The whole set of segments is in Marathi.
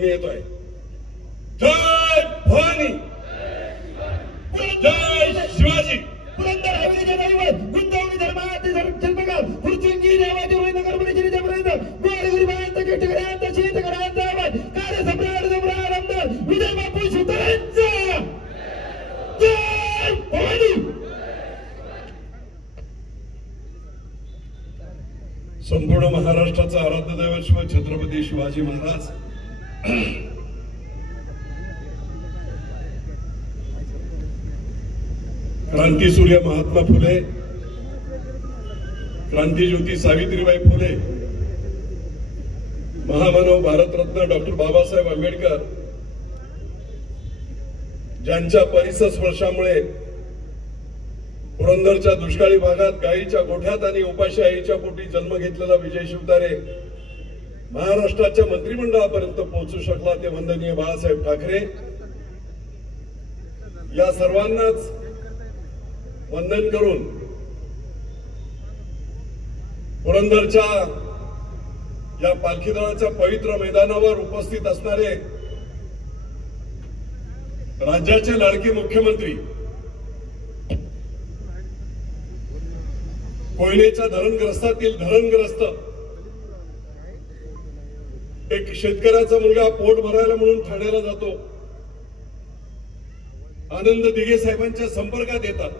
कमी येतोय. जय भवानी, जय शिवाजी. पुरंदर हवेलीच्या दैवत गुंतवणी धर्माचे जन्मगाव खुर्चुंगी देवाचे नगर परिषदेपर्यंत गोरगरिबांचा केटकऱ्यांचा शेतकऱ्यांचा आवाज कार्यसम्राट आमदार विजय बापू शिवतरांचा जय भवानी. संपूर्ण महाराष्ट्राचा आराध्य दैवत शिव छत्रपती शिवाजी महाराज क्रांतीसूर्य महात्मा फुले, क्रांतीज्योती सावित्रीबाई फुले, महामानव भारतरत्न डॉक्टर बाबासाहेब आंबेडकर ज्यांच्या परिसर स्पर्शामुळे पुरंदरच्या दुष्काळी भागात गायीच्या गोठ्यात आणि उपाशी आईच्या पोटी जन्म घेतलेला विजय शिवतारे महाराष्ट्राच्या मंत्रिमंडळापर्यंत पोहोचू शकला ते वंदनीय बाळासाहेब ठाकरे. या सर्वांनाच वंदन करून पुरंदरच्या या पालखी दलाच्या पवित्र मैदानावर उपस्थित असणारे राज्याचे लाडके मुख्यमंत्री, कोयनेच्या धरणग्रस्तातील धरणग्रस्त, एक शेतकऱ्याचा मुलगा पोट भरायला म्हणून ठाण्याला जातो, आनंद दिघे साहेबांच्या संपर्कात येतात.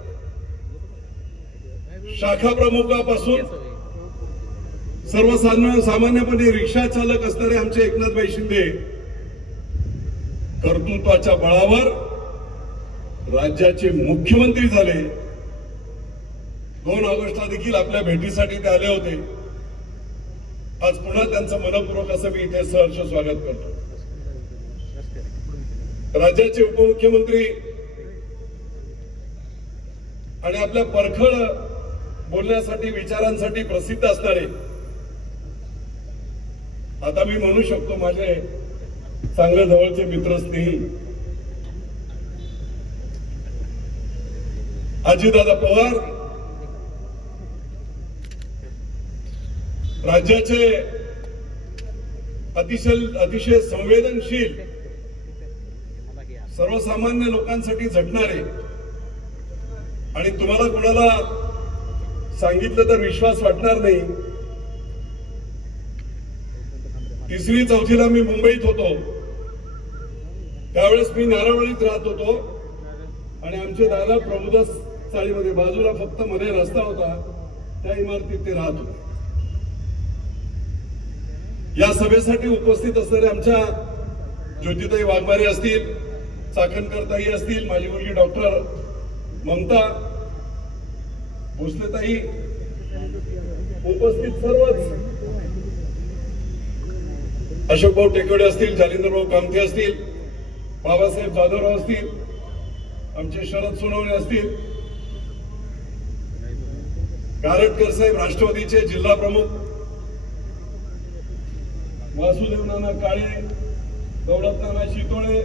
शाखा प्रमुखापासून सर्वसामान्यपणे रिक्षा चालक असणारे आमचे एकनाथभाई शिंदे कर्तृत्वाच्या बळावर राज्याचे मुख्यमंत्री झाले. 2 ऑगस्टला देखील आपल्या भेटीसाठी ते आले होते. आज पुन्हा त्यांचं मनपूर्वक असं मी इथे सहर्ष स्वागत करतो. राज्याचे उपमुख्यमंत्री आणि आपल्या परखड बोलण्यासाठी विचारांसाठी प्रसिद्ध असणारे, आता मी म्हणू शकतो माझे चांगले जवळचे मित्र स्नेही अजितदादा पवार, राज्याचे अतिशय संवेदनशील, सर्वसामान्य लोकांसाठी झटणारे आणि तुम्हाला कोणाला सांगितलं तर विश्वास वाटणार नाही. 3री 4थीला मी मुंबईत होतो, त्यावेळेस मी नारळवलीत राहत होतो आणि आमचे दादा प्रभुदास चाळीमध्ये बाजूला फक्त मध्ये रस्ता होता, त्या इमारतीत ते राहत होते. या सभेसाठी उपस्थित असणारे आमच्या ज्योतिताई वाघमारे असतील, चाकणकरताई असतील, माझी मुलगी डॉक्टर ममता भोसलेताई, उपस्थित सर्वच, अशोकभाऊ टेकवडे असतील, जालिंदरभाऊ कामथे असतील, बाबासाहेब जाधवराव असतील, आमचे शरद सोनवणे असतील, गारटकर साहेब राष्ट्रवादीचे जिल्हा प्रमुख, वासुदेव नाना काळे, दौलत नाना शितोळे,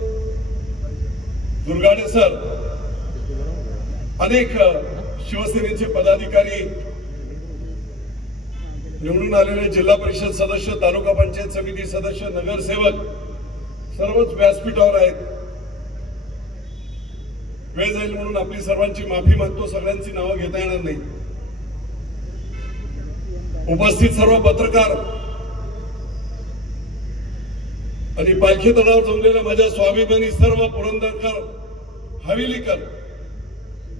दुर्गाडे सर, अनेक शिवसेनेचे पदाधिकारी, निवडून आलेले जिल्हा परिषद सदस्य, तालुका पंचायत समिती सदस्य, नगरसेवक सर्वच व्यासपीठावर आहेत. वेळ जाईल म्हणून आपली सर्वांची माफी मागतो, सगळ्यांची नावं घेता येणार नाही. उपस्थित सर्व पत्रकार आणि पालखी तळावर जमलेल्या माझ्या स्वाभिमानी सर्व पुरंदरकर, हवेलीकर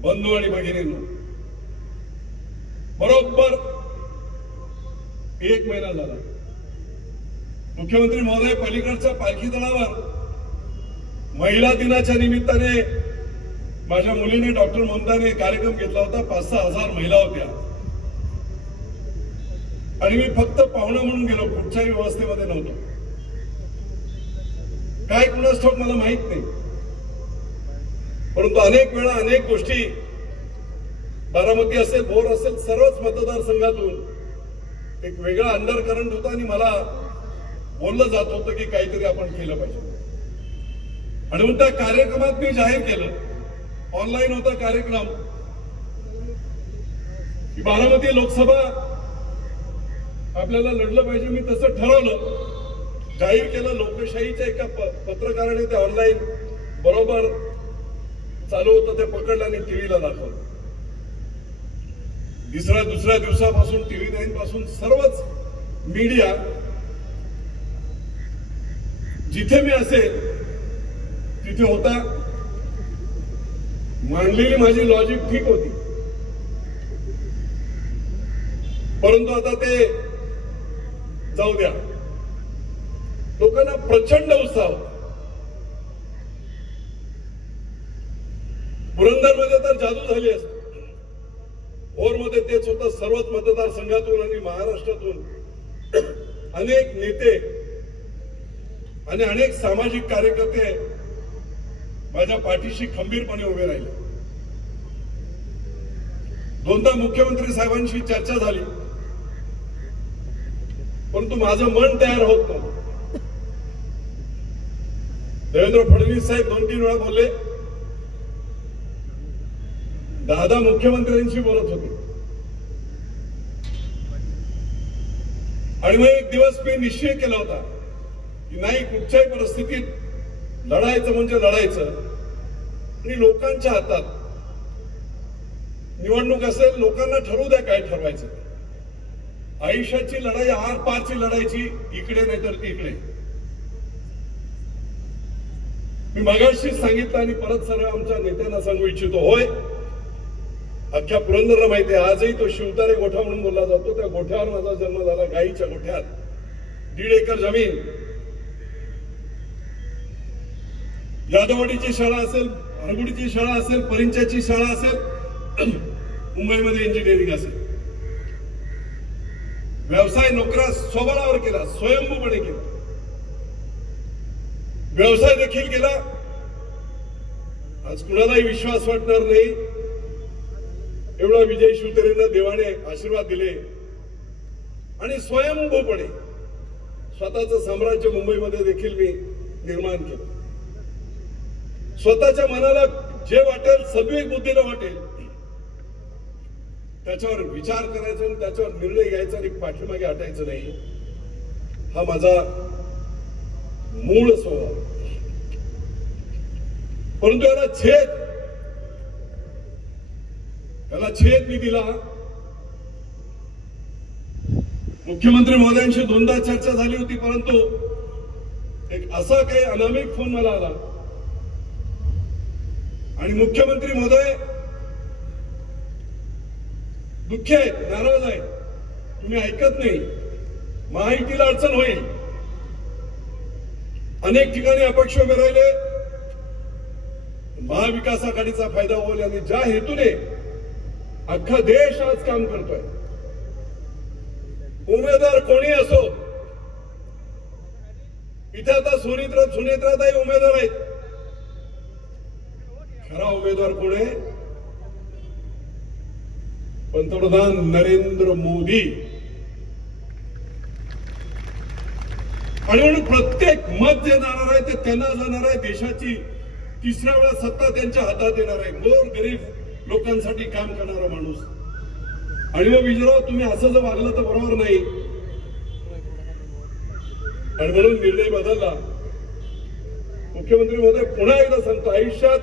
बंधू आणि भगिनींनो, बरोबर 1 महिना झाला मुख्यमंत्री महोदय पलीकडच्या पालखी तळावर महिला दिनाच्या निमित्ताने माझ्या मुलीने डॉक्टर ममताने कार्यक्रम घेतला होता. 5-6 हजार महिला होत्या आणि मी फक्त पाहुणा म्हणून गेलो, कुठच्याही व्यवस्थेमध्ये नव्हतो. काय कुणास ठाऊक मला माहित नाही, परंतु अनेक वेळा अनेक गोष्टी बारामती असेल, भोर असेल, सर्वच मतदारसंघातून एक वेगळा अंडर करंट होता आणि मला बोललं जात होतं की काहीतरी आपण केलं पाहिजे. आणि मग त्या कार्यक्रमात मी जाहीर केलं, ऑनलाईन होता कार्यक्रम, की बारामती लोकसभा आपल्याला लढलं पाहिजे. मी तसं ठरवलं जाहीर केलं. लोकशाहीच्या एका पत्रकाराने ते ऑनलाईन बरोबर चालू होतं ते पकडलं आणि टीव्हीला दाखवलं. दुसऱ्या दिवसापासून टीव्ही 9 पासून सर्वच मीडिया जिथे मी असेल तिथे होता. मांडलेली माझी लॉजिक ठीक होती, परंतु आता ते जाऊ द्या. लोकांना प्रचंड उत्साह होता. पुरंदरमध्ये तर जादू झाली असते. भोरमध्ये तेच होतं. सर्वच मतदारसंघातून आणि महाराष्ट्रातून अनेक नेते आणि अनेक सामाजिक कार्यकर्ते माझ्या पाठीशी खंबीरपणे उभे राहिले. दोनदा मुख्यमंत्री साहेबांशी चर्चा झाली, परंतु माझं मन तयार होत नव्हतं. देवेंद्र फडणवीस साहेब 2-3 वेळा बोलले. दादा मुख्यमंत्र्यांशी बोलत होते आणि मग एक दिवस मी निश्चय केला होता की नाही, कुठच्याही परिस्थितीत लढायचं म्हणजे लढायचं. आणि लोकांच्या हातात निवडणूक असेल, लोकांना ठरवू द्या काय ठरवायचं. आयुष्याची लढाई आर पारची लढायची, इकडे नाही तर तिकडे. मी मगाशी सांगितलं आणि परत सरळ आमच्या नेत्यांना सांगू इच्छितो. होय, अख्ख्या पुरंदरला माहिती आहे, आजही तो शिवतारे गोठा म्हणून बोलला जातो. त्या गोठ्यावर माझा जन्म झाला. गाईच्या गोठ्यात 1.5 एकर जमीन. यादववाडीची शाळा असेल, हरगुडीची शाळा असेल, परिंच्याची शाळा असेल, मुंबईमध्ये इंजिनिअरिंग असेल. व्यवसाय नोकऱ्या स्वबळावर केला, स्वयंभूपणे केला. व्यवसाय देखील केला. आज कुणालाही विश्वास वाटणार नाही एवढा विजय शिवतारेंना देवाने आशीर्वाद दिले आणि स्वयंभूपणे स्वतःचं साम्राज्य मुंबईमध्ये देखील मी निर्माण केलं. स्वतःच्या मनाला जे वाटेल, सद्विवेक बुद्धीला वाटेल, त्याच्यावर विचार करायचा आणि त्याच्यावर निर्णय घ्यायचा आणि पाठीमागे हटायचं नाही. हा माझा मूळ स्वभाव. परंतु याला छेद मी दिला. मुख्यमंत्री महोदयांशी 2दा चर्चा झाली होती, परंतु एक असा काही अनामिक फोन मला आला आणि मुख्यमंत्री महोदय दुःखी आहेत, नाराज आहेत, तुम्ही ऐकत नाही, महायुतीला अडचण होईल. अनेक ठिकाणी अपक्ष उभे राहिले, महाविकास आघाडीचा फायदा होईल आणि ज्या हेतूने अख्खा देश आज काम करतोय, उमेदवार कोणी असो, इथे आता सुनेत्राताई उमेदवार आहेत. खरा उमेदवार कोण आहे? पंतप्रधान नरेंद्र मोदी. आणि म्हणून प्रत्येक मत जे जाणार आहे ते त्यांना जाणार आहे. देशाची 3ऱ्या वेळा सत्ता त्यांच्या हातात येणार आहे. गोर गरीब लोकांसाठी काम करणारा माणूस. आणि मग विजयराव, तुम्ही असं जर वागलं तर बरोबर नाही. आणि म्हणून निर्णय बदलला. मुख्यमंत्री महोदय, पुन्हा एकदा सांगतो, आयुष्यात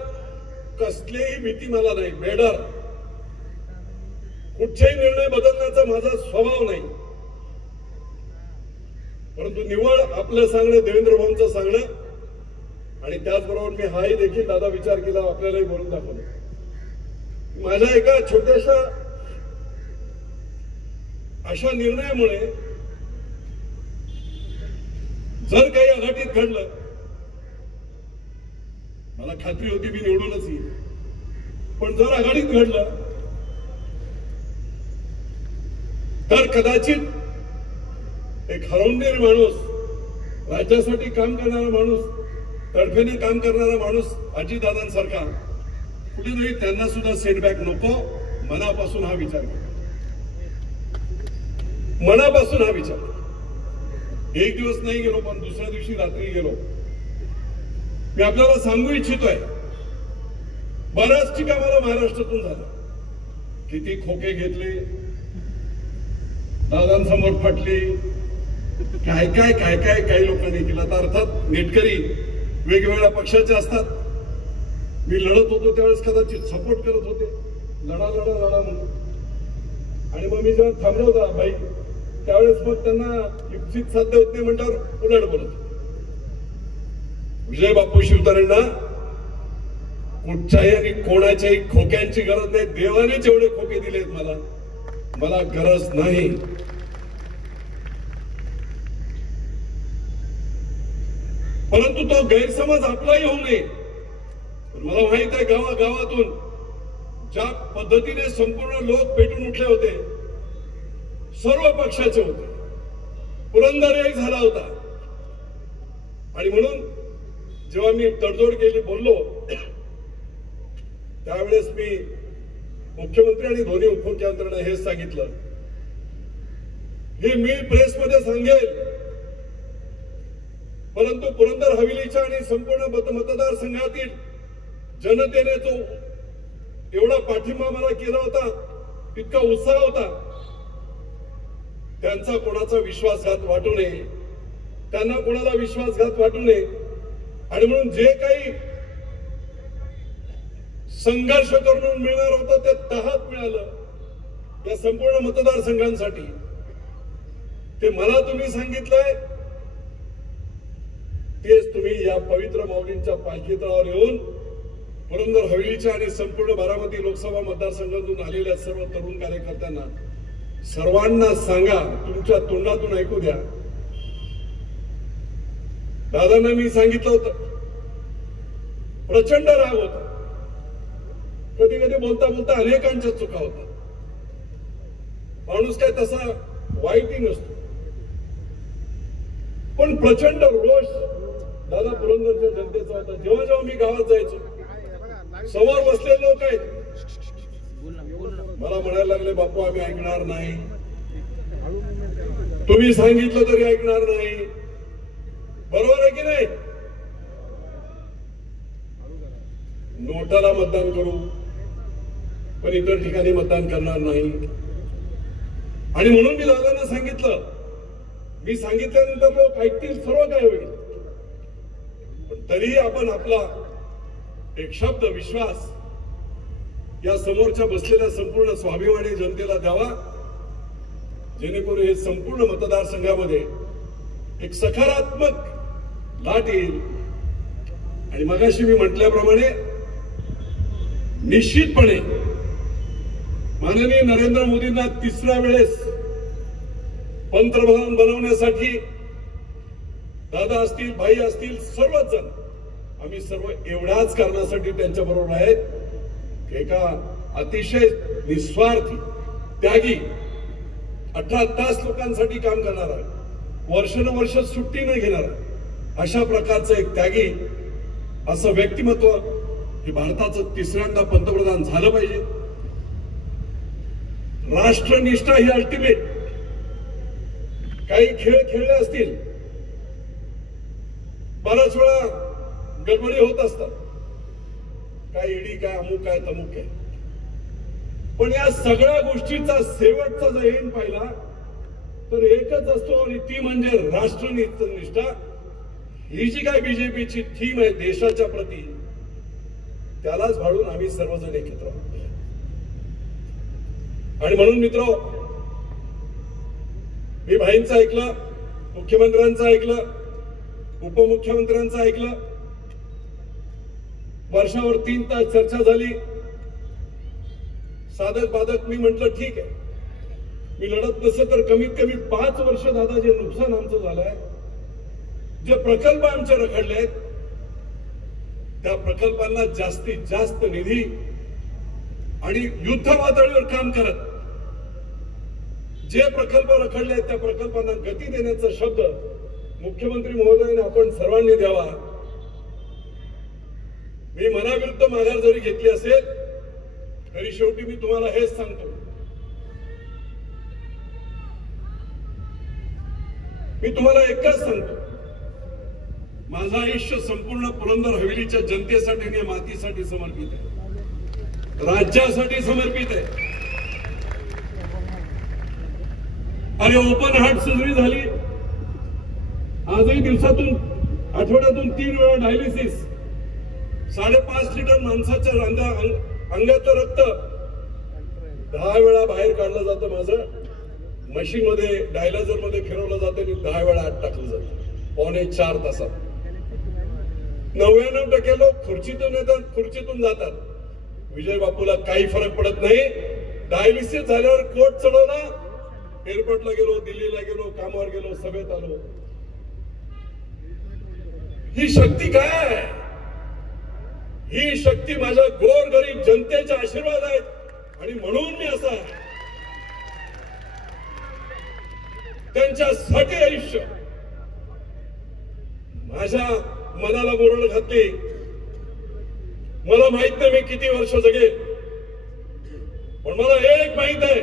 कसलीही भीती मला नाही. बेडर कुठचेही निर्णय बदलण्याचा माझा स्वभाव नाही. परंतु निवड आपलं सांगणं, देवेंद्र भाऊंचं सांगणं आणि त्याचबरोबर मी हाही देखील दादा विचार केला, आपल्यालाही बोलून दाखवलं. माझ्या एका छोट्याशा अशा निर्णयामुळे जर काही अघटित घडलं, मला खात्री होती मी निवडूनच येईल, पण जर अघटित घडलं तर कदाचित एक हरवणारा माणूस, राज्यासाठी काम करणारा माणूस, तडफेने काम करणारा माणूस अजितदादांसारखा कुठेतरी त्यांना सुद्धा सेटबॅक नको. मनापासून हा विचार केला, मनापासून हा विचार. एक दिवस नाही गेलो, पण दुसऱ्या दिवशी रात्री गेलो. मी आपल्याला सांगू इच्छितोय, बऱ्याच ठिकाणी मला महाराष्ट्रातून झालं. किती खोके घेतले, दादांसमोर फाटली, काय काय काय काय काही लोकांनी केलं. तर अर्थात नेटकरी वेगवेगळ्या पक्षाचे असतात. मी लढत होतो त्यावेळेस कदाचित सपोर्ट करत होते, लढा लढा लढा म्हणून. आणि मग मी जेव्हा थांबलो होता बाई त्यावेळेस मग त्यांना युक्तीत साध्य होत नाही म्हणल्यावर उलट बोलत. विजय बापू शिवतारेंना कुठच्याही आणि कोणाच्याही खोक्यांची गरज नाही. देवाने जेवढे खोके दिलेत मला गरज नाही. परंतु तो गैरसमज आपलाही होऊ नये. मला माहित आहे गावागावातून ज्या पद्धतीने संपूर्ण लोक पेटून उठले होते, सर्व पक्षाचे होते, पुरंदर एक झाला होता. आणि म्हणून जेव्हा मी तडजोड केली बोललो त्यावेळेस मी मुख्यमंत्री आणि दोन्ही उपमुख्यमंत्र्यांना हेच सांगितलं, हे मी प्रेसमध्ये सांगेल, परंतु पुरंदर हवेलीच्या आणि संपूर्ण मतदारसंघातील जनतेने जो एवढा पाठिंबा मला केला होता, इतका उत्साह होता, त्यांचा कोणाचा विश्वासघात वाटू नये, त्यांना कोणाला विश्वासघात वाटू नये. आणि म्हणून जे काही संघर्ष करून मिळणार होतं ते तहात मिळालं या संपूर्ण मतदारसंघांसाठी. ते मला तुम्ही सांगितलंय तेच तुम्ही या पवित्र माऊलींच्या पालखीतळावर येऊन पुरंदर हवेलीच्या आणि संपूर्ण बारामती लोकसभा मतदारसंघातून आलेल्या सर्व तरुण कार्यकर्त्यांना सर्वांना सांगा, तुमच्या तोंडातून ऐकू द्या. दादांना मी सांगितलं होतं, प्रचंड राग होता, कधी कधी बोलता बोलता अनेकांच्या चुका होतात. माणूस काय तसा वाईटही नसतो, पण प्रचंड रोष दादा पुरंदरच्या जनतेचा होता. जेव्हा जेव्हा मी गावात जायचो, समोर बसलेले लोक आहेत, मला म्हणायला लागले, बापू आम्ही ऐकणार नाही, तुम्ही सांगितलं तरी ऐकणार नाही. बरोबर आहे की नाही? नोटाला मतदान करू पण इतर ठिकाणी मतदान करणार नाही. आणि म्हणून मी दादांना सांगितलं, मी सांगितल्यानंतर लोक ऐकतील, सर्व काय होईल, पण तरीही आपण आपला एक शब्द विश्वास या समोरच्या बसलेल्या संपूर्ण स्वाभिमानी जनतेला द्यावा, जेणेकरून हे संपूर्ण मतदारसंघामध्ये एक सकारात्मक लाट येईल. आणि मगाशी मी म्हटल्याप्रमाणे निश्चितपणे माननीय नरेंद्र मोदींना तिसऱ्या वेळेस पंतप्रधान बनवण्यासाठी दादा असतील, भाई असतील, सर्वच जण आम्ही सर्व एवढ्याच कारणासाठी त्यांच्या बरोबर आहेत. एका अतिशय निस्वार्थी, त्यागी, 18 तास लोकांसाठी काम करणारा, वर्षानुवर्ष सुट्टी न घेणारा, अशा प्रकारचं एक त्यागी असं व्यक्तिमत्व हे भारताचं तिसऱ्यांदा पंतप्रधान झालं पाहिजे. राष्ट्रनिष्ठा ही अल्टिमेट. काही खेळ खेळले असतील, बऱ्याच वेळा गडबडी होत असतात, काय ईडी, काय अमुक, काय तमुक आहे, पण या सगळ्या गोष्टीचा शेवटचा जर एंड पाहिला तर एकच असतो, आणि ती म्हणजे राष्ट्रनिष्ठा. ही जी काय बीजेपीची थीम आहे देशाच्या प्रती, त्यालाच भाडून आम्ही सर्वजण एकत्र आहोत. आणि म्हणून मित्र, मी भाईंचं ऐकलं, मुख्यमंत्र्यांचं ऐकलं, उपमुख्यमंत्र्यांचं ऐकलं, वर्षावर 3 तास चर्चा झाली, साधक बाधक. मी म्हटलं ठीक आहे, मी लढत नसेल तर कमीत कमी 5 वर्ष दादा जे नुकसान आमचं झालंय, जे प्रकल्प आमचे रखडले आहेत, त्या प्रकल्पांना जास्तीत जास्त निधी आणि युद्ध पातळीवर काम करत जे प्रकल्प रखडले आहेत त्या प्रकल्पांना गती देण्याचा शब्द मुख्यमंत्री महोदयाने आपण सर्वांनी द्यावा. मी मनाविरुद्ध माघार जरी घेतली असेल तरी शेवटी मी तुम्हाला हेच सांगतो, मी तुम्हाला एकच सांगतो, माझं आयुष्य संपूर्ण पुरंदर हवेलीच्या जनतेसाठी आणि मातीसाठी समर्पित आहे, राज्यासाठी समर्पित आहे. आणि ओपन हार्ट सर्जरी झाली, आजही दिवसातून आठवड्यातून 3 वेळा डायलिसिस, 5.5 लिटर माणसाच्या अंगातलं रक्त 10 वेळा बाहेर काढलं जातं. माझं मशीन मध्ये डायलायझर मध्ये फिरवलं जातं आणि 10 वेळा आत टाकलं जातं 3.25 तासात. 99% लोक खुर्चीतून येतात, खुर्चीतून जातात. विजय बापूला काही फरक पडत नाही. डायलिसिस झाल्यावर कोट चढवला, एअरपोर्टला गेलो, दिल्लीला गेलो, कामावर गेलो, सभेत आलो. ही शक्ती काय? ही शक्ती माझ्या गोरगरीब जनतेचे आशीर्वाद आहेत आणि म्हणून मी असा त्यांच्यासाठी आयुष्य माझ्या मनाला मुरड घातली. मला माहित नाही मी किती वर्ष जगे, पण मला एक माहित आहे,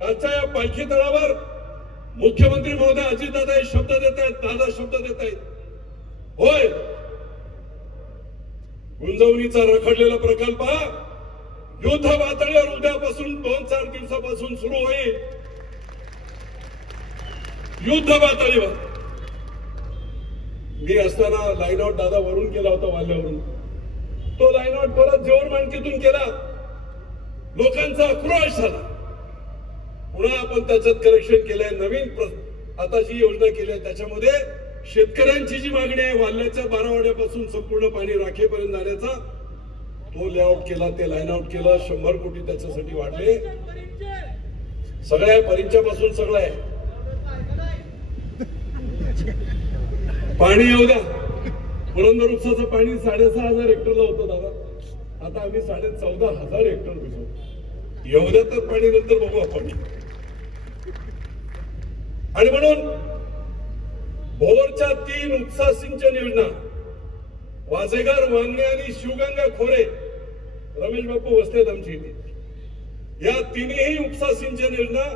आजच्या या पालखी तळावर मुख्यमंत्री महोदय अजितदादा शब्द देत आहेत, दादा शब्द देत आहेत. होय, गुंजवणीचा रखडलेला प्रकल्प युद्ध पातळीवर उद्यापासून 2-4 दिवसापासून सुरू होईल. युद्ध पातळीवर. मी असताना लाईन आउट दादा वरून केला होता, वाल्यावरून. तो लाईन आउट परत जेवण माणकीतून केला. लोकांचा आक्रोश झाला. पुन्हा आपण त्याच्यात करेक्शन केलंय. नवीन आता जी योजना केली आहे त्याच्यामध्ये शेतकऱ्यांची जी मागणी आहे वाल्याच्या 12 वाड्यापासून संपूर्ण पाणी राखेपर्यंत जाण्याचा, तो लेआउट केला, ते लाईन आउट केलं. 100 कोटी त्याच्यासाठी वाढले. सगळं आहे, परिंच्या पासून सगळं आहे. पाणी येऊ द्या. पुरंदर उपसाचं पाणी 6,500 हेक्टरला होतं दादा, आता आम्ही 14,500 हेक्टर भिजवतो. येऊ द्या तर पाणी, नंतर बघू आपण. आणि म्हणून भोरच्या 3 उपसा सिंचन योजना, वाजेगार, वांगणे आणि शिवगंगा खोरे, रमेश बापू वसलेत आमची इथे, या तिन्ही उपसा सिंचन योजना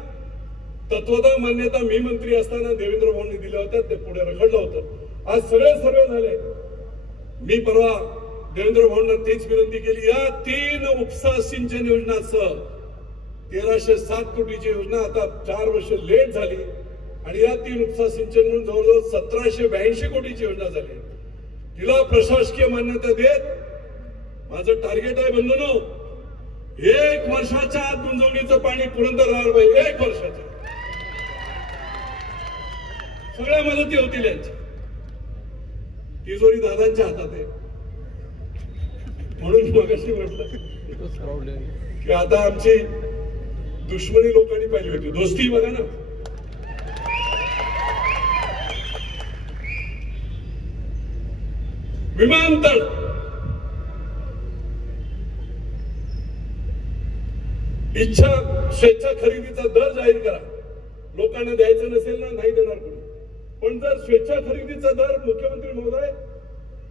तत्वतः मान्यता मी मंत्री असताना देवेंद्र भाऊंनी दिल्या होत्या. ते पुढे रखडलं होतं. आज सगळे सर्वे झाले. मी परवा देवेंद्र भाऊंना तीच विनंती केली. या 3 उपसा सिंचन योजनासह 1307 कोटीची योजना आता 4 वर्ष लेट झाली आणि या 3 उपसा सिंचन म्हणून जवळजवळ 1782 कोटीची योजना झाली. तिला प्रशासकीय मान्यता देत माझं टार्गेट आहे बंधूंनो, 1 वर्षाच्या आत गुंजवणीचं पाणी पुरंदर राहायला पाहिजे. 1 वर्षाच्या सगळ्या मदती होतील. यांची तिजोरी दादांच्या हातात आहे. म्हणून मगाशी म्हटलं की आता आमची दुश्मनी लोकांनी पाहिली होती, दोस्ती बघा ना. विमानतळ इच्छा स्वेच्छा खरेदीचा दर जाहीर करा. लोकांना द्यायचं नसेल ना, नाही देणार कोणी. पण जर स्वेच्छा खरेदीचा दर मुख्यमंत्री महोदय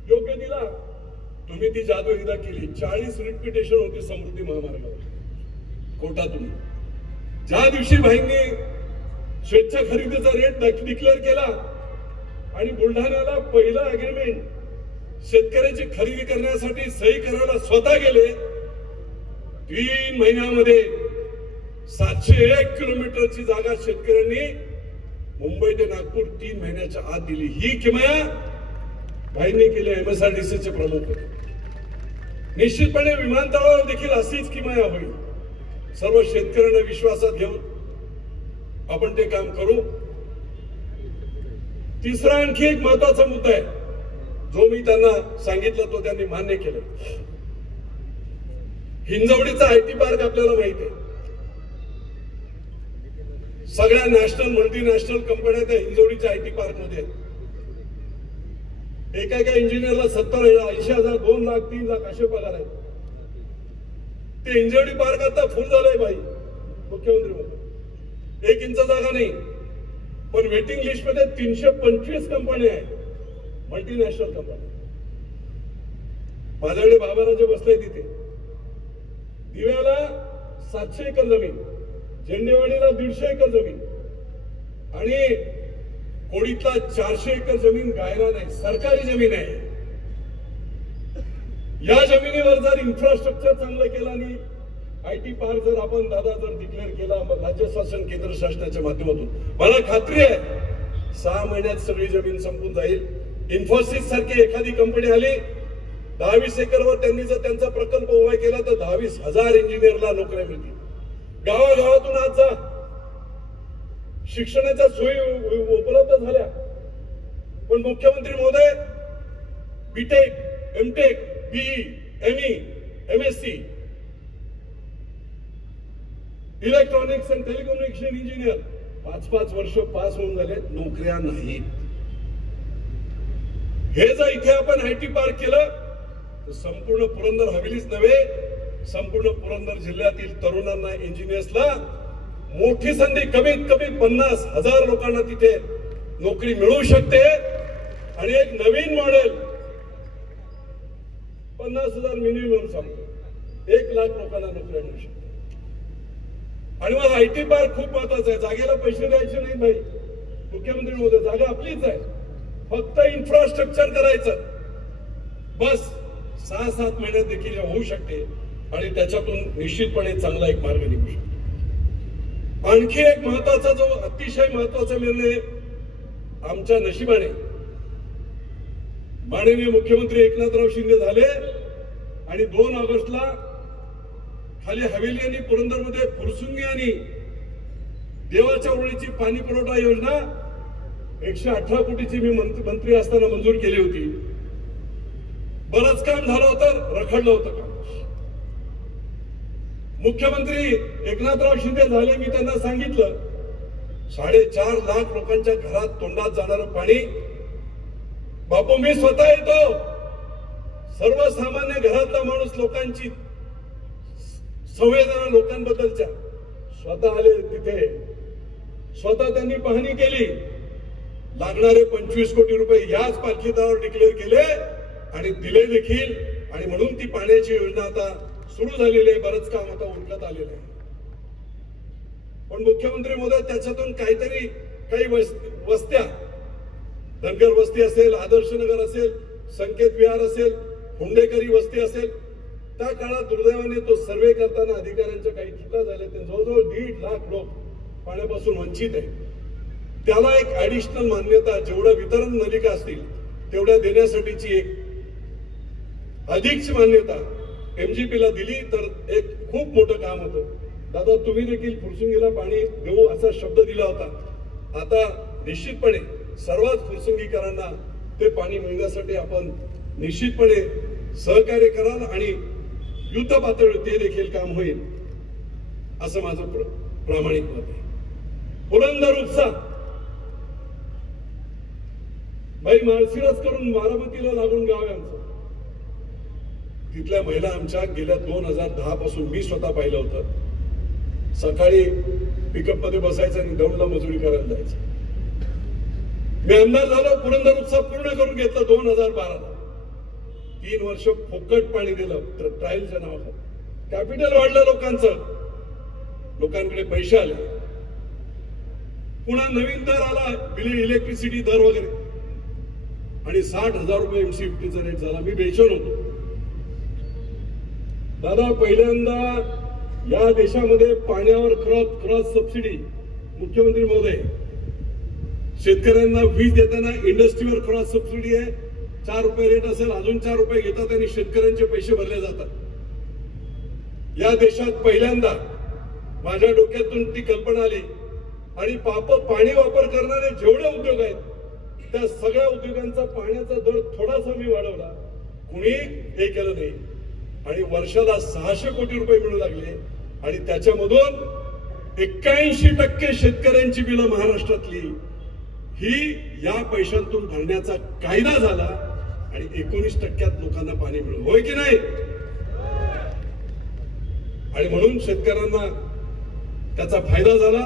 योग्य दिला, तुम्ही ती जादू एकदा केली. 40 रिपिटेशन होती समृद्धी महामार्गावर कोर्टातून. ज्या दिवशी भाईंनी स्वेच्छा खरेदीचा रेट डिक्लेअर केला आणि बुलढाण्याला पहिलं अग्रीमेंट शेतकऱ्याची खरेदी करण्यासाठी सही करायला स्वतः गेले, 3 महिन्यामध्ये 701 किलोमीटरची जागा शेतकऱ्यांनी मुंबई ते नागपूर 3 महिन्याच्या आत दिली. ही किमया भाईंनी केली. MSRDCचे प्रमुख होते. निश्चितपणे विमानतळावर देखील अशीच किमया होईल. सर्व शेतकऱ्यांना विश्वासात घेऊन आपण ते काम करू. तिसरा आणखी एक महत्वाचा मुद्दा आहे जो मी त्यांना सांगितलं, तो त्यांनी मान्य केलं. हिंजवडीचा IT पार्क आपल्याला माहिती आहे. सगळ्या नॅशनल मल्टीनॅशनल कंपन्या त्या हिंजवडीच्या IT पार्क मध्ये. एका इंजिनियरला 70,000, 80,000, 2 लाख, 3 लाख असे पगार आहेत. ते हिंजवडी पार्क आता फुल झालंय भाई. मुख्यमंत्री म्हणतो 1 इंच जागा नाही, पण वेटिंग लिस्ट मध्ये 325 कंपन्या आहेत, मल्टीनॅशनल कंपन्या. माझ्याकडे बाबाराजे बसले तिथे. दिव्याला 700 एकर जमीन, झेंडेवाडीला 150 एकर जमीन आणि कोडीतला 400 एकर जमीन गायला नाही, सरकारी जमीन आहे. या जमिनीवर जर इन्फ्रास्ट्रक्चर चांगलं केलं आणि IT पार्क जर आपण दादा जर डिक्लेअर केला राज्य शासन केंद्र शासनाच्या माध्यमातून, मला खात्री आहे 6 महिन्यात सगळी जमीन संपून जाईल. इन्फोसिस सारखी एखादी कंपनी आली 10-20 एकरवर त्यांनी जर त्यांचा प्रकल्प उभा केला तर 10,000 इंजिनियरला नोकऱ्या मिळतील. गावागावातून आज जा, शिक्षणाच्या सोयी उपलब्ध झाल्या. पण मुख्यमंत्री महोदय BTech, MTech, BE, ME, MSc, electronics and telecommunication engineer 5-5 वर्ष पास होऊन झाले, नोकऱ्या नाहीत. हे जर इथे आपण आयटी पार्क केलं तर संपूर्ण पुरंदर हवेलीच नव्हे, संपूर्ण पुरंदर जिल्ह्यातील तरुणांना, इंजिनियर्सला मोठी संधी, कमीत कमी 50,000 लोकांना तिथे नोकरी मिळू शकते. आणि एक नवीन मॉडेल 50,000 मिनिमम सांगतो, 1 लाख लोकांना नोकऱ्या मिळू शकते. आणि मग आयटी पार्क खूप महत्वाचा आहे. जागेला पैसे द्यायचे नाही भाई, मुख्यमंत्री महोदय, जागा आपलीच आहे, फक्त इन्फ्रास्ट्रक्चर करायचं बस. 6-7 महिन्यात देखील होऊ शकते आणि त्याच्यातून निश्चितपणे चांगला एक मार्ग निघू शकतो. आणखी एक महत्वाचा, जो अतिशय महत्वाचा निर्णय आमच्या नशिबाने माननीय मुख्यमंत्री एकनाथराव शिंदे झाले आणि 2 ऑगस्टला खाली हवेली आणि पुरंदरमध्ये फुरसुंगी आणि देवाच्या ओळीची पाणी पुरवठा योजना 118 कोटीची मी मंत्री असताना मंजूर केली होती. बरंच काम झालं होतं, रखडलं होतं काम. मुख्यमंत्री एकनाथराव शिंदे झाले, मी त्यांना सांगितलं 4.5 लाख लोकांच्या घरात तोंडात जाणारं पाणी, बापू मी स्वतः येतो, सर्वसामान्य घरातला माणूस, लोकांची संवेदना लोकांबद्दलच्या, स्वतः आले तिथे, स्वतः त्यांनी पाहणी केली. लागणारे 25 कोटी रुपये याच पालखीदारावर डिक्लेअर केले आणि दिले देखील. आणि म्हणून ती पाण्याची योजना आता सुरू झालेली आहे, बरंच काम आता उरकत आलेलं आहे. पण मुख्यमंत्री महोदय, त्याच्यातून काहीतरी काही वस्त्या, धनगर वस्ती असेल, आदर्शनगर असेल, संकेत विहार असेल, हुंडेकरी वस्ती असेल, त्या काळात दुर्दैवाने तो सर्वे करताना अधिकाऱ्यांच्या काही चुका झाल्या. ते जवळजवळ 1.5 लाख लोक पाण्यापासून वंचित आहे. त्याला एक ऍडिशनल मान्यता, जेवढं वितरण नलिका असतील तेवढ्या देण्यासाठीची एक अधिकची मान्यता एमजीपीला दिली तर एक खूप मोठं काम होतं. दादा, तुम्ही देखील फुरसुंगीला पाणी देऊ असा शब्द दिला होता. आता निश्चितपणे सर्वच फुरसुंगीकरांना ते पाणी मिळण्यासाठी आपण निश्चितपणे सहकार्य कराल आणि युद्ध पातळीवर ते देखील काम होईल असं माझं प्रामाणिक मत आहे. पुरंदर उपसा भाई, माळशिरस करून बारामतीला लागून गाव आहे आमचं. तिथल्या महिला आमच्या गेल्या 2010 पासून मी स्वतः पाहिलं होतं. सकाळी पिकअप मध्ये बसायचं आणि दौंडला मजुरी करायला जायचं. मी आमदार झालो, पुरंदर उपसा पूर्ण करून घेतला 2012ला. 3 वर्ष फुकट पाणी दिलं ट्रायलच्या नावाखाली. कॅपिटल वाढलं लोकांचं, लोकांकडे पैसे आले. पुन्हा नवीन दर आला, इलेक्ट्रिसिटी दर वगैरे, आणि 60,000 रुपये MCFTचा रेट झाला. मी बेचैन होतो. दादा, पहिल्यांदा या देशामध्ये पाण्यावर क्रॉस सबसिडी, मुख्यमंत्री महोदय, शेतकऱ्यांना वीज देताना इंडस्ट्रीवर क्रॉस सबसिडी आहे. 4 रुपये रेट असेल, अजून 4 रुपये घेतात आणि शेतकऱ्यांचे पैसे भरले जातात. या देशात पहिल्यांदा माझ्या डोक्यातून ती कल्पना आली आणि पाणी वापर करणारे जेवढे उद्योग आहेत त्या सगळ्या उद्योगांचा पाण्याचा दर थोडासा मी वाढवला. कुणी हे केलं नाही आणि वर्षाला 600 कोटी रुपये मिळू लागले. आणि त्याच्यामधून 81% शेतकऱ्यांची बिलं महाराष्ट्रातली ही या पैशांतून भरण्याचा कायदा झाला आणि 19% लोकांना पाणी मिळालं. होय की नाही? आणि म्हणून शेतकऱ्यांना त्याचा फायदा झाला.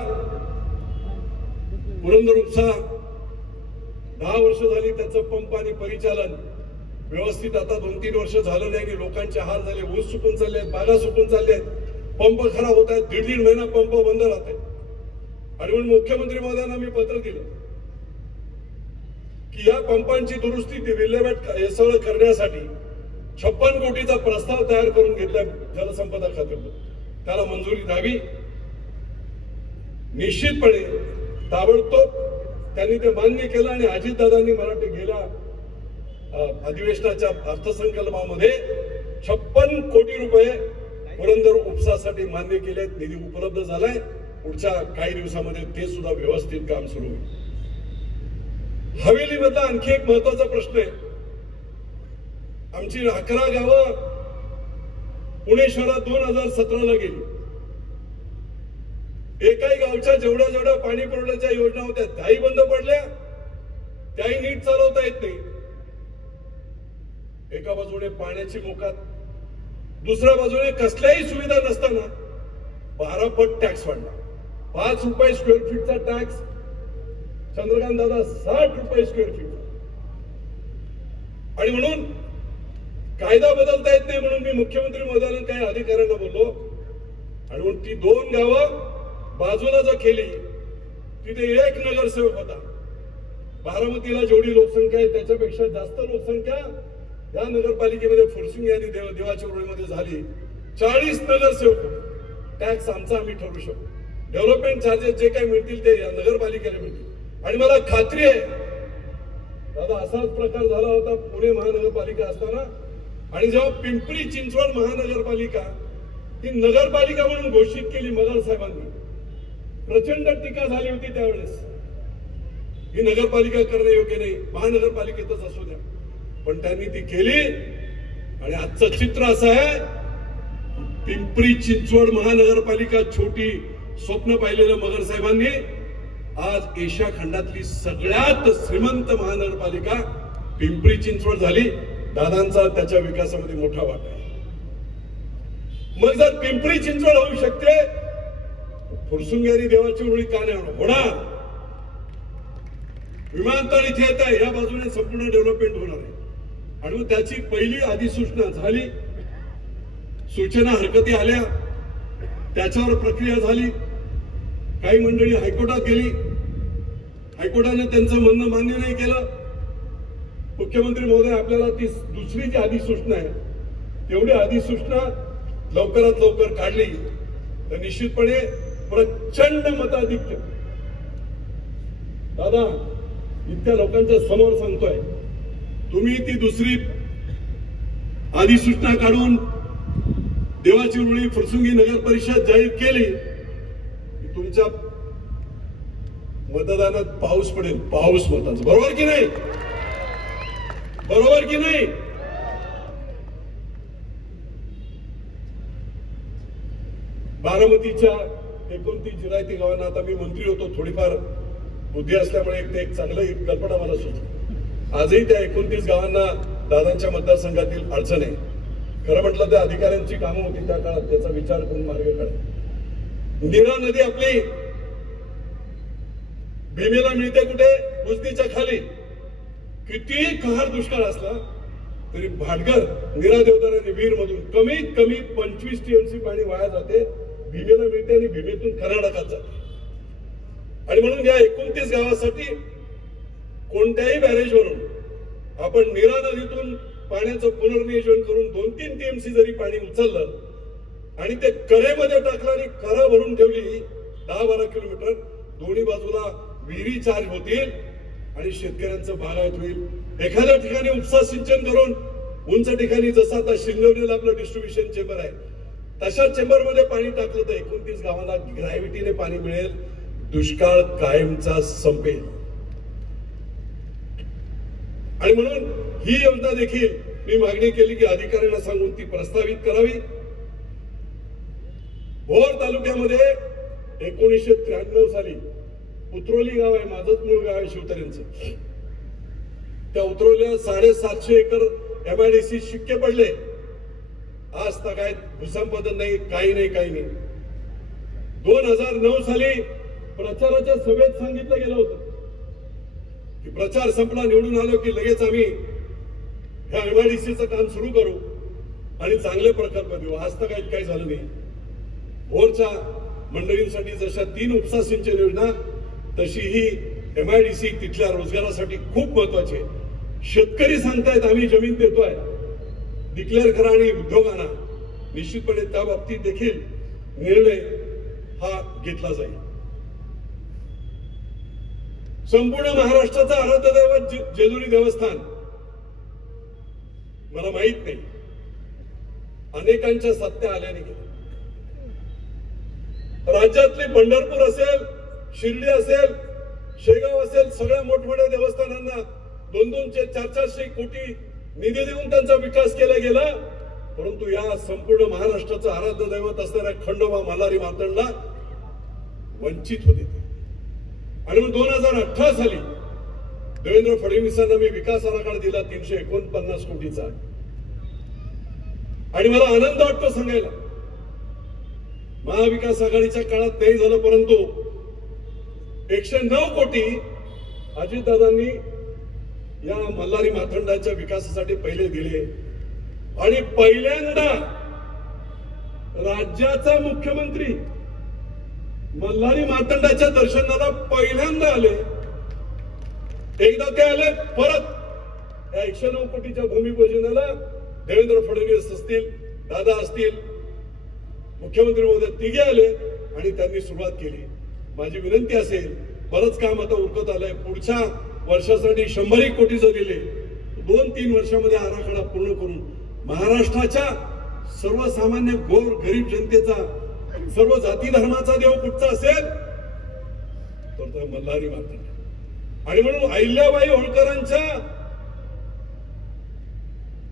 पुरंदर उपसा 10 वर्ष झाली त्याचं पंप आणि परिचालन व्यवस्थित. आता 2-3 वर्ष झालं नाही की लोकांचे हाल झाले. ऊस सुकून चालले, बागा सुकून चालले, पंप खराब होत आहेत. 1.5 महिना पंप बंद राहते. आणि म्हणून मुख्यमंत्री महोदयांना मी पत्र दिलं की या पंपांची दुरुस्ती, विल्हेवाट हे सगळं करण्यासाठी 56 कोटीचा प्रस्ताव तयार करून घेतला जलसंपदा खात्यातून. त्याला मंजुरी द्यावी. निश्चितपणे ताबडतोब त्यांनी ते मान्य केलं आणि अजितदादांनी मराठी गेल्या अधिवेशनाच्या अर्थसंकल्पामध्ये 56 कोटी रुपये पुरंदर उपसासाठी मान्य केले. निधी उपलब्ध झालाय. पुढच्या काही दिवसामध्ये ते सुद्धा व्यवस्थित काम सुरू होईल. हवेलीमधला आणखी एक महत्वाचा प्रश्न आहे. आमची 11 गावं पुणे शहरात 2017ला गेली. एकाही गावच्या जेवढ्या पाणी पुरवठ्याच्या योजना होत्या त्याही बंद पडल्या, त्याही नीट चालवता येत नाही. एका बाजूने पाण्याची मोकाट, दुसऱ्या बाजूने कसल्याही सुविधा नसताना 12 पट टॅक्स वाढला. 5 रुपये स्क्वेअर फीटचा टॅक्स, चंद्रकांत दादा 60 रुपये स्क्वेअर फीट. आणि म्हणून कायदा बदलता येत नाही म्हणून मी मुख्यमंत्री महोदयांना काही अधिकाऱ्यांना बोललो आणि म्हणून ती 2 गावं बाजूला जर केली तिथे एक नगरसेवक होता. बारामतीला जेवढी लोकसंख्या आहे त्याच्यापेक्षा जास्त लोकसंख्या या नगरपालिकेमध्ये फुरसुंगी आणि देवाच्या रोडमध्ये झाली. 40 नगरसेवक. टॅक्स आमचा आम्ही ठरवू शकतो. डेव्हलपमेंट चार्जेस जे काही मिळतील ते या नगरपालिकेला मिळतील. आणि मला खात्री आहे दादा असाच प्रकार झाला होता पुणे महानगरपालिका असताना. आणि जेव्हा पिंपरी चिंचवड महानगरपालिका ही नगरपालिका म्हणून घोषित केली मगर साहेबांनी, प्रचंड टीका झाली होती त्यावेळेस. ही नगरपालिका करणे योग्य नाही, महानगरपालिकेतच असू द्या. पण त्यांनी ती केली आणि आजचं चित्र असं आहे, पिंपरी चिंचवड महानगरपालिका छोटी स्वप्न पाहिलेलं मगर साहेबांनी आज एशिया खंडातली सगळ्यात श्रीमंत महानगरपालिका पिंपरी चिंचवड झाली. दादांचा त्याच्या विकासामध्ये मोठा वाटा आहे. मग जर पिंपरी चिंचवड होऊ शकते, फुरसुंगी आणि देवाची रोळी का नाही होणार? विमानतळ इथे येत आहे, या बाजूने संपूर्ण डेव्हलपमेंट होणार आहे. आणि मग त्याची पहिली अधिसूचना झाली, सूचना हरकती आल्या, त्याच्यावर प्रक्रिया झाली. काही मंडळी हायकोर्टात गेली, हायकोर्टाने त्यांचं म्हणणं मान्य नाही केलं. मुख्यमंत्री महोदय आपल्याला ती दुसरी जी अधिसूचना आहे तेवढी अधिसूचना लवकरात लवकर काढली तर निश्चितपणे प्रचंड मताधिक्य. दादा इतक्या लोकांच्या समोर सांगतोय, तुम्ही ती दुसरी अधिसूचना काढून देवाची रुळी फुरसुंगी नगर परिषद जाहीर केली, तुमच्या मतदानात पाऊस पडेल. पाऊस मताचा. बरोबर की नाही? बरोबर की नाही? बारामतीच्या 29 जिरायती गावांना आता मी मंत्री होतो, थोडीफार बुद्धी असल्यामुळे एक चांगलं कल्पना मला सुचली. आजही त्या 29 गावांना दादांच्या मतदारसंघातील अडचण आहे. खरं म्हटलं तर अधिकाऱ्यांची कामं होती त्या काळात, त्याचा विचार करून मार्ग काढला. नीरा नदी आपली भीमेला मिळते कुठे? उजनीच्या खाली. किती कहर दुष्काळ असला तरी भाटघर नीरा देवदार वीर मधून कमीत कमी 25 टीएमसी पाणी वाया जाते, भीमेला मिळते आणि भीमेतून कर्नाटकात जाते. आणि म्हणून या 29 गावासाठी कोणत्याही बॅरेजवरून आपण नीरा नदीतून पाण्याचं पुनर्नियोजन करून 2-3 टीएमसी जरी पाणी उचललं आणि ते करेमध्ये टाकलं आणि करा भरून ठेवली 10-12 किलोमीटर, दोन्ही बाजूला विहिरी चार्ज होतील आणि शेतकऱ्यांचं बागायत होईल. एखाद्या ठिकाणी उपसा सिंचन करून उंच ठिकाणी जसं आता शिंगवणीला आपलं डिस्ट्रीब्युशन चेंबर आहे तशा चेंबरमध्ये पाणी टाकलं तर 29 गावांना ग्रॅव्हिटीने पाणी मिळेल. दुष्काळ कायमचा संपेल. आणि म्हणून ही योजना देखील मी मागणी केली की अधिकाऱ्यांना सांगून ती प्रस्तावित करावी. भोर तालुक्यामध्ये 1993 साली उतरोली गाव आहे, माझंच मूळ गाव आहे शिवतऱ्यांचं. त्या उतरोलीला 750 एकर MIDC शिक्के पडले. आज तर काय भूसंपादन नाही, काही नाही. 2009 साली प्रचाराच्या सभेत सांगितलं गेलं होतं की प्रचार संपला, निवडून आलो की लगेच आम्ही ह्या MIDCचं काम सुरू करू आणि चांगले प्रकल्प देऊ. आज तर काही झालं नाही. भोरच्या मंडळींसाठी जशा 3 उपसा सिंचन योजना तशी ही MIDC तिथल्या रोजगारासाठी खूप महत्वाची आहे. शेतकरी सांगतायत आम्ही जमीन देतोय, डिक्लेअर करा आणि उद्योगांना निश्चितपणे त्या बाबतीत देखील निर्णय हा घेतला जाईल. संपूर्ण महाराष्ट्राचं आराध्य दैवत जेजुरी देवस्थान मला माहित नाही, अनेकांच्या सत्या आल्याने गेल्या. राज्यातली पंढरपूर असेल, शिर्डी असेल, शेगाव असेल, सगळ्या मोठमोठ्या देवस्थानांना 200 400 कोटी निधी देऊन त्यांचा विकास केला गेला. परंतु या संपूर्ण महाराष्ट्राचं आराध्य दैवत असणाऱ्या खंडोबा मल्हारी मार्तंडला वंचित होते. आणि मग 2018 साली देवेंद्र फडणवीसांना मी विकास आराखडा दिला 349 कोटीचा. आणि मला आनंद वाटतो सांगायला, महाविकास आघाडीच्या काळात नाही झालं, परंतु 109 कोटी अजितदादांनी या मल्हारी मार्तंडाच्या विकासासाठी पहिले दिले. आणि पहिल्यांदा राज्याचा मुख्यमंत्री मल्हारी मार्तंडाच्या दर्शनाला पहिल्यांदा आले. एकदा ते आले, परत या 109 कोटीच्या भूमिपूजनाला देवेंद्र फडणवीस असतील, दादा असतील, मुख्यमंत्री महोदय तिघे आले आणि त्यांनी सुरुवात केली. माझी विनंती असेल, बरंच काम आता उरकत आलंय, पुढच्या वर्षासाठी 100 कोटीचं दिले, 2-3 वर्षामध्ये आराखडा पूर्ण करून महाराष्ट्राच्या सर्वसामान्य गोर गरीब जनतेचा, सर्व जाती धर्माचा देव कुठचा असेल तर तो मल्हारी मार्तंड. आणि म्हणून अहिल्याबाई होळकरांच्या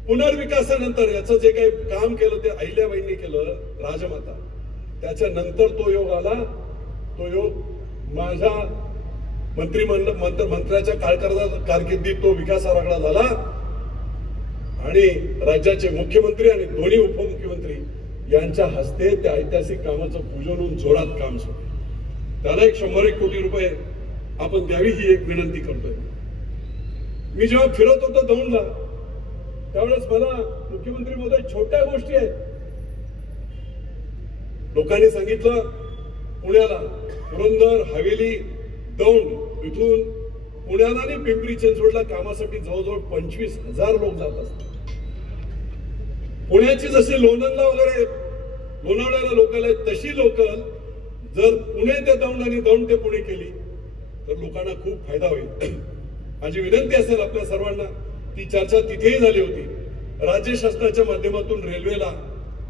पुनर्विकासानंतर याचं जे काही काम केलं ते अहिल्याबाईंनी केलं, राजमाता. त्याच्यानंतर तो योग आला. तो योग माझ्या मंत्र्याच्या कारकिर्दीत तो विकास आराखडा झाला. आणि राज्याचे मुख्यमंत्री आणि दोन्ही उपमुख्यमंत्री यांच्या हस्ते त्या ऐतिहासिक कामाचं पूजन होऊन जोरात काम सुरू. त्याला 100 कोटी रुपये आपण द्यावी ही एक विनंती करतोय. मी जेव्हा फिरत होतो दौंडला त्यावेळेस मला मुख्यमंत्री महोदय छोट्या गोष्टी आहेत. लोकांनी सांगितलं पुण्याला पुरंदर, हवेली, दौंड इथून पुण्याला आणि पिंपरी चिंचवडला कामासाठी जवळजवळ 25,000 लोक जात असतात. पुण्याची जशी लोणंदला वगैरे लोणावळ्याला लोकल आहेत तशी लोकल जर पुणे ते दौंड आणि दौंड ते पुणे केली तर लोकांना खूप फायदा होईल. माझी विनंती असेल आपल्या सर्वांना, ती चर्चा तिथेही झाली होती, राज्य शासनाच्या माध्यमातून रेल्वेला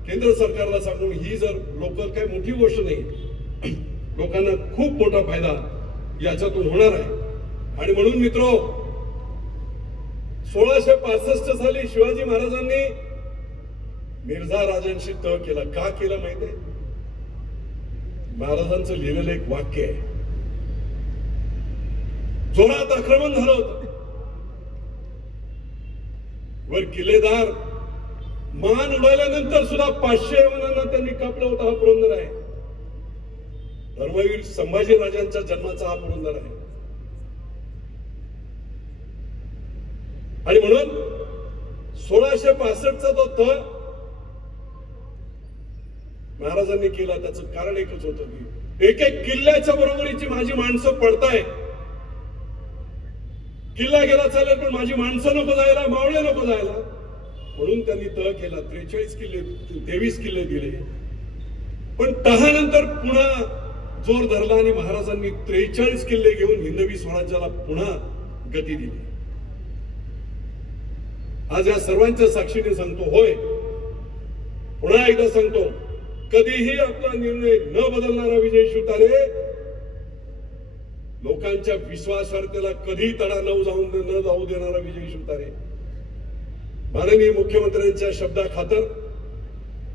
केंद्र सरकारला सांगून ही जर लोकल काही मोठी गोष्ट नाही, लोकांना खूप मोठा फायदा याच्यातून होणार आहे. आणि म्हणून मित्रो, 1665 साली शिवाजी महाराजांनी मिर्झा राजांशी तह केला. का केला माहितीये? महाराजांचं लिहिलेलं एक वाक्य आहे, जोरात आक्रमण झालं होतं, वर किल्लेदार मान उडाल्यानंतर सुद्धा 500 यवनांना त्यांनी कापलं होतं. हा पुरंदर आहे. धर्मवीर संभाजी राजांच्या जन्माचा हा पुरंदर आहे. आणि म्हणून 1665चा तो तह महाराजांनी केला. त्याचं कारण एकच होतं की एक किल्ल्याच्या बरोबरीची माझी माणसं पडताय. किल्ला गेला चालेल पण माझी माणसं नको जायला, मावळे नको जायला, म्हणून त्यांनी तह केला. 43 किल्ले 23 किल्ले दिले. पण तहानंतर पुन्हा जोर धरला आणि महाराजांनी 43 किल्ले घेऊन हिंदवी स्वराज्याला पुन्हा गती दिली. आज या सर्वांच्या साक्षीने सांगतो, होय पुन्हा एकदा सांगतो, कधीही आपला निर्णय न बदलणारा विजय शिवतारे लोकांच्या विश्वासार्हतेला कधी तडा न जाऊ देणारा विजय शिवतारे. माननीय मुख्यमंत्र्यांच्या शब्दाखातर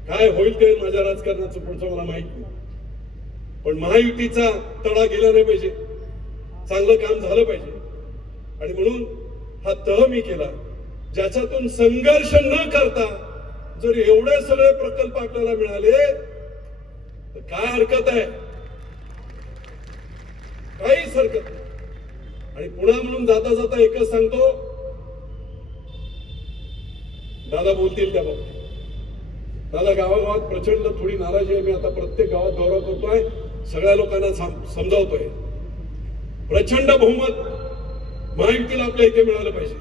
काय होईल ते माझ्या राजकारणाचं पुढचं मला माहित नाही, पण महायुतीचा तडा गेला नाही पाहिजे, चांगलं काम झालं पाहिजे. आणि म्हणून हा तह मी केला, ज्याच्यातून संघर्ष न करता जर एवढे सगळे प्रकल्प आपल्याला मिळाले तर काय हरकत आहे? काहीच हरकत नाही. आणि पुन्हा म्हणून जाता जाता एकच सांगतो, दादा बोलतील त्या बाबतीत. दादा गावागावात प्रचंड थोडी नाराजी आहे. मी आता प्रत्येक गावात दौरा करतोय, सगळ्या लोकांना समजावतोय, प्रचंड बहुमत महायुतीला आपल्या इथे मिळालं पाहिजे.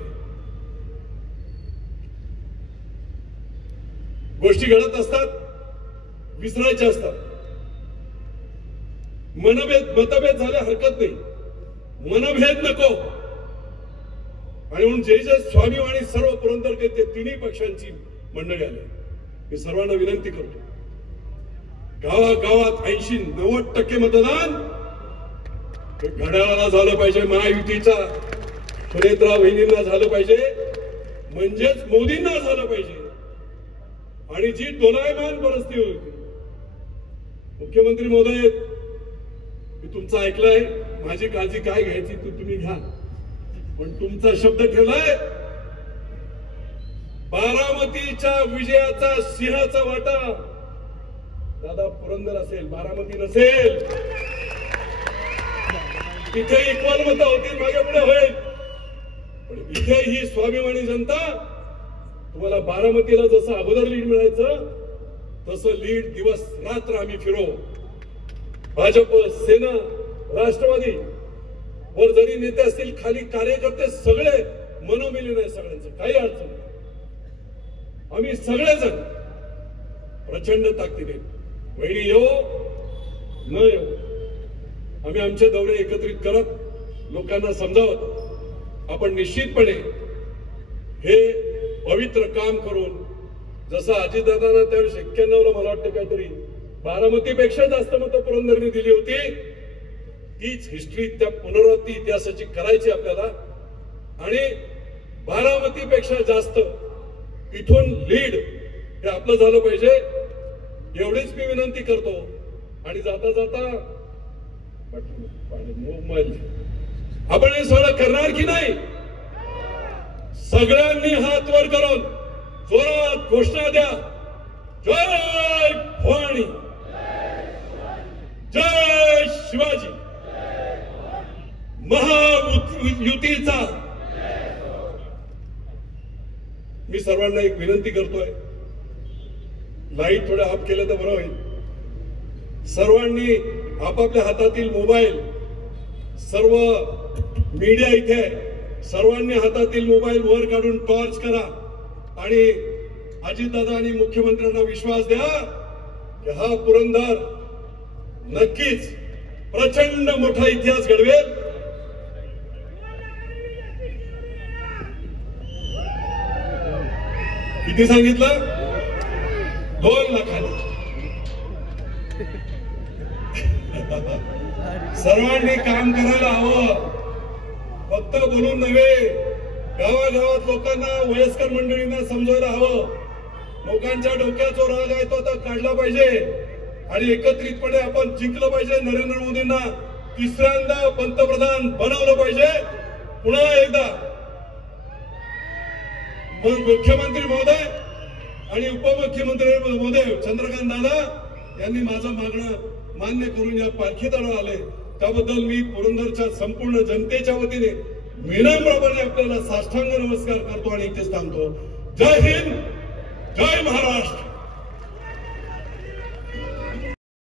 गोष्टी घडत असतात, विसरायच्या असतात, मतभेद झाले हरकत नाही, मनभेद नको. आणि म्हणून जे जे स्वामी आणि सर्व पुरंदरकर ते तिन्ही पक्षांची मंडळी आले, मी सर्वांना विनंती करतो, गावागावात 80-90% मतदान घड्याळाला झालं पाहिजे, महायुतीचा सुनेत्रा वहिनींना झालं पाहिजे, म्हणजेच मोदींना झालं पाहिजे. आणि जी दोलायमान परिस्थिती होती, मुख्यमंत्री महोदय मी तुमचं ऐकलंय, माझी काळजी काय घ्यायची तुम्ही घ्या, पण तुमचा शब्द ठेवलाय, बारामतीच्या विजयाचा सिंहाचा वाटा दादा पुरंदर असेल, बारामती नसेल. तिथे इक्वल मतं होतील, मागे पुढे होईल, पण इथे ही स्वाभिमानी जनता तुम्हाला बारामतीला जसं अगोदर लीड मिळायचं तसं लीड दिवस रात्र आम्ही फिरवू. भाजप, सेना, राष्ट्रवादी वर जरी नेते असतील, खाली कार्यकर्ते सगळे मनोमिलन आहे, सगळ्यांचं काही अडचण नाही. आम्ही सगळेजण प्रचंड ताकदीने, वहिनी येऊ न येऊ, आम्ही आमचे दौरे एकत्रित करत लोकांना समजावत आपण निश्चितपणे हे पवित्र काम करून, जसं अजितदादांना त्यावेळेस 91ला मला वाटतं काहीतरी बारामतीपेक्षा जास्त मतं पुरंदरने दिली होती, तीच हिस्ट्री त्या पुनरावृत्ती इतिहासाची करायची आपल्याला. आणि बारामतीपेक्षा जास्त इथून लीड हे आपलं झालं पाहिजे, एवढीच मी विनंती करतो. आणि जाता जाता आपण हे सगळं करणार की नाही, सगळ्यांनी हात वर करून जोरात घोषणा द्या, जय भवानी, जय शिवाजी, महायुतीचा. मी सर्वांना एक विनंती करतोय, लाईट थोडे ऑफ केलं तर बरं होईल. सर्वांनी आपापल्या हातातील मोबाईल, सर्व मीडिया इथे आहे, सर्वांनी हातातील मोबाईल वर काढून टॉर्च करा आणि अजितदादा आणि मुख्यमंत्र्यांना विश्वास द्या की हा पुरंदर नक्कीच प्रचंड मोठा इतिहास घडवेल. किती सांगितलं? 2 लाखांनी. सर्वांनी काम करायला हवं, फक्त बोलून नव्हे, गावागावात लोकांना, वयस्कर मंडळींना समजायला हवं. लोकांच्या डोक्याचा राग आहे तो आता काढला पाहिजे आणि एकत्रितपणे आपण जिंकलं पाहिजे. नरेंद्र मोदींना तिसऱ्यांदा पंतप्रधान बनवलं पाहिजे. पुन्हा एकदा मुख्यमंत्री महोदय आणि उपमुख्यमंत्री महोदय चंद्रकांत दादा यांनी माझं मागणं मान्य करून या पालखी तळावर आले, त्याबद्दल मी पुरंदरच्या संपूर्ण जनतेच्या वतीने विनम्रपणे आपल्याला साष्टांग नमस्कार करतो आणि इथेच थांबतो. जय हिंद, जय महाराष्ट्र.